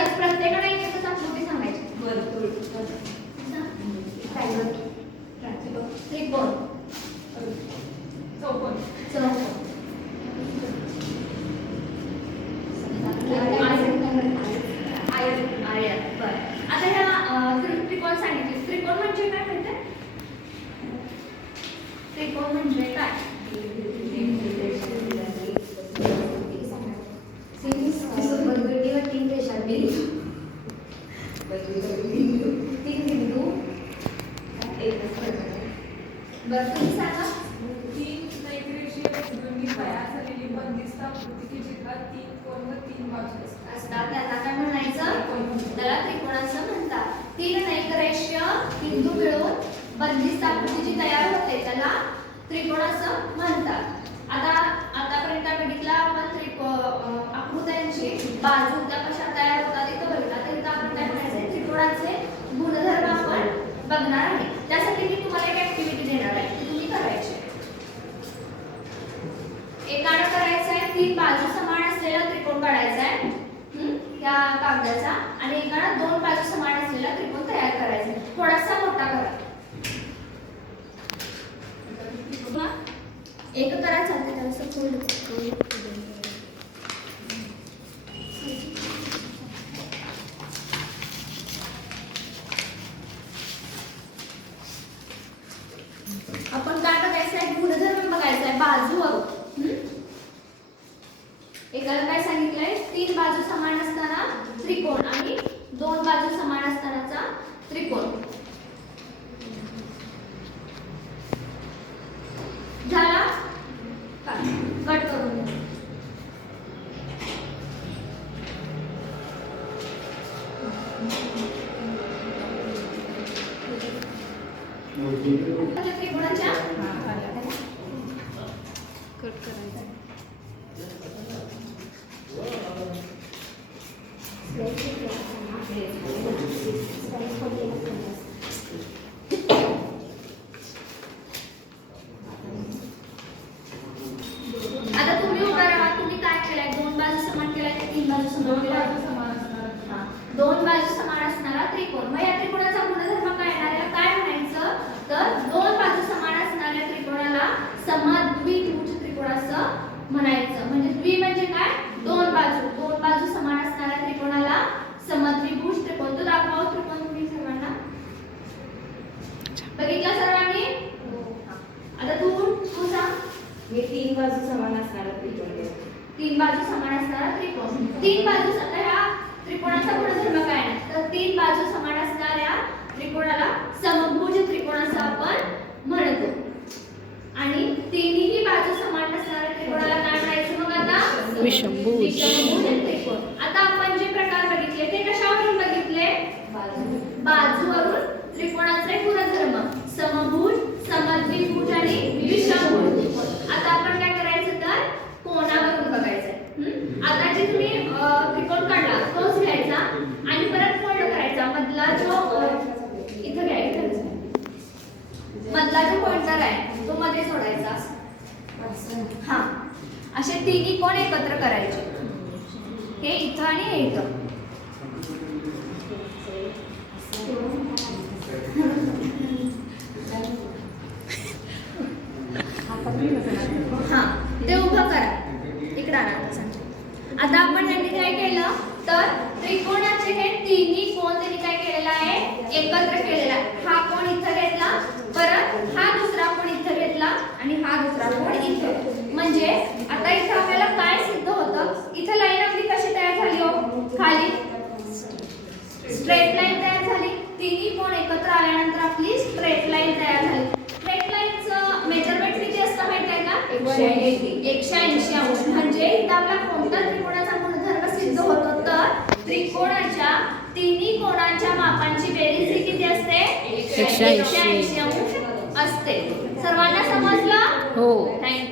एकच प्रत्येकाला एक एकच आकृती सांगायची. वर्तुळ त्रिकोण चौकोन चौकोन आता ह्या त्रिकोण सांगितले. त्रिकोण म्हणजे काय? म्हणते त्रिकोण म्हणजे काय? तीन बिंदू। बरं तुम्ही सांगा. तीन नैसर्गिक बिंदूंनी तयार झालेली बंदिस्त आकृतीची चित्रात तीन कोण व तीन बाजू असतात. त्याला काय म्हणायचं? त्याला त्रिकोणाचं म्हणतात. तीन नैकरेष्य बिंदू मिळून बंदिस्त आकृती जी तयार होते. त्याला त्रिकोणाचं म्हणतात. आता आतापर्यंत बघितला आपण त्रिको आकृत्यांची बाजू त्या कशा तयार होतात इथं बघितला तर इथं आपण काय म्हणायचं त्रिकोणाचे गुणधर्म आपण बघणार आहे. त्यासाठी मी तुम्हाला एक ऍक्टिव्हिटी देणार आहे. ती तुम्ही करायची. आहे. एकानं करायचं आहे तीन बाजू समान असलेला त्रिकोण काढायचा आहे. या कागदाचा. आणि एकानं दोन बाजू समान असलेला त्रिकोण तयार करायचा आहे. थोडासा मोठा करा. एक करा चालते त्याला असं fold. आपण काय बघायचं आहे गुणधर्म बघायचा आहे बाजूवर? एकाला काय सांगितलंय? तीन बाजू समान असताना त्रिकोण आणि दोन बाजू समान असतानाचा त्रिकोण. झाला? कट करून द्या त्रिकोणाच्या कट करायचं आता तुम्ही उभा राहा. तुम्ही काय केलंय? दोन बाजू समान केलाय तीन बाजू समान केलाय? बाजू समान असणार. दोन बाजू समान असणारा त्रिकोण. मग या त्रिकोणाचा गुणधर्म काय येणार आहे काय म्हणायचं तर दोन बाजू समान असणाऱ्या त्रिकोणाला समद्विभुज त्रिकोण असं म्हणायचं म्हणजे द्वि म्हणजे काय दोन बाजू दोन बाजू समान असणाऱ्या त्रिकोणाला समद्विभुज त्रिकोण तो दाखवा हो त्रिकोण तुम्ही सर्वांना बघितला सर्वांनी हा. आता तू तू सांग मी तीन बाजू समान असणारा त्रिकोण घेतो. तीन बाजू समान असणारा त्रिकोण. तीन बाजू ह्या त्रिकोणाचा गुणधर्म काय आहे? तर तीन बाजू समान असणाऱ्या त्रिकोणाला समभुज त्रिकोण असं आपण म्हणतो. आणि तिन्ही बाजू समान नसणाऱ्या त्रिकोणाला काय म्हणायचं मग आता? विषमभुज. विषमभुज त्रिकोण आता आपण जे प्रकार बघितले ते कशावरून बघितले बाजूवरून त्रिकोणाचे गुणधर्म समभुज समद्विभुज आणि विषमभुज आता आपण काय करायचं तर कोणावरून बघायचं हम्म? आता जे तुम्ही अं, त्रिकोण काढला तोच घ्यायचा आणि परत फोल्ड करायचा मधला जो अं, इथं घ्या इथं मधला जो पॉइंटर आहे तो करायचा हा. असे तिन्ही कोण एकत्र करायचे. हे इथं आणि हे इथं. हा ते उभं करा. इकडे आणा आता सांगते. आता आपण त्यांनी काय केलं तर त्रिकोणाचे हे तिन्ही कोण त्यांनी काय केलेला आहे एकत्र केलेला आहे. हा कोण इथं घेतला परत हा दुसरा कोण इथं घेतला आणि हा दुसरा कोण इथं म्हणजे आता इथं आपल्याला काय सिद्ध होतं इथं लाईन आपली कशी तयार झाली हो खाली स्ट्रेट लाईन तयार झाली तिन्ही कोण एकत्र आल्यानंतर आपली स्ट्रेट लाईन तयार झाली. स्ट्रेट लाईनचं मेजरमेंट किती असतं माहिती आहे का? एकशे ऐंशी. एकशे ऐंशी अंश. म्हणजे इथं आपला कोणता त्रिकोणाचा गुणधर्म सिद्ध होतो. तर त्रिकोणाच्या तिन्ही कोणाच्या मापांची बेरीज ही किती असते? एकशे ऐंशी. अंश असते. सर्वांना समजलं? हो. थँक्यू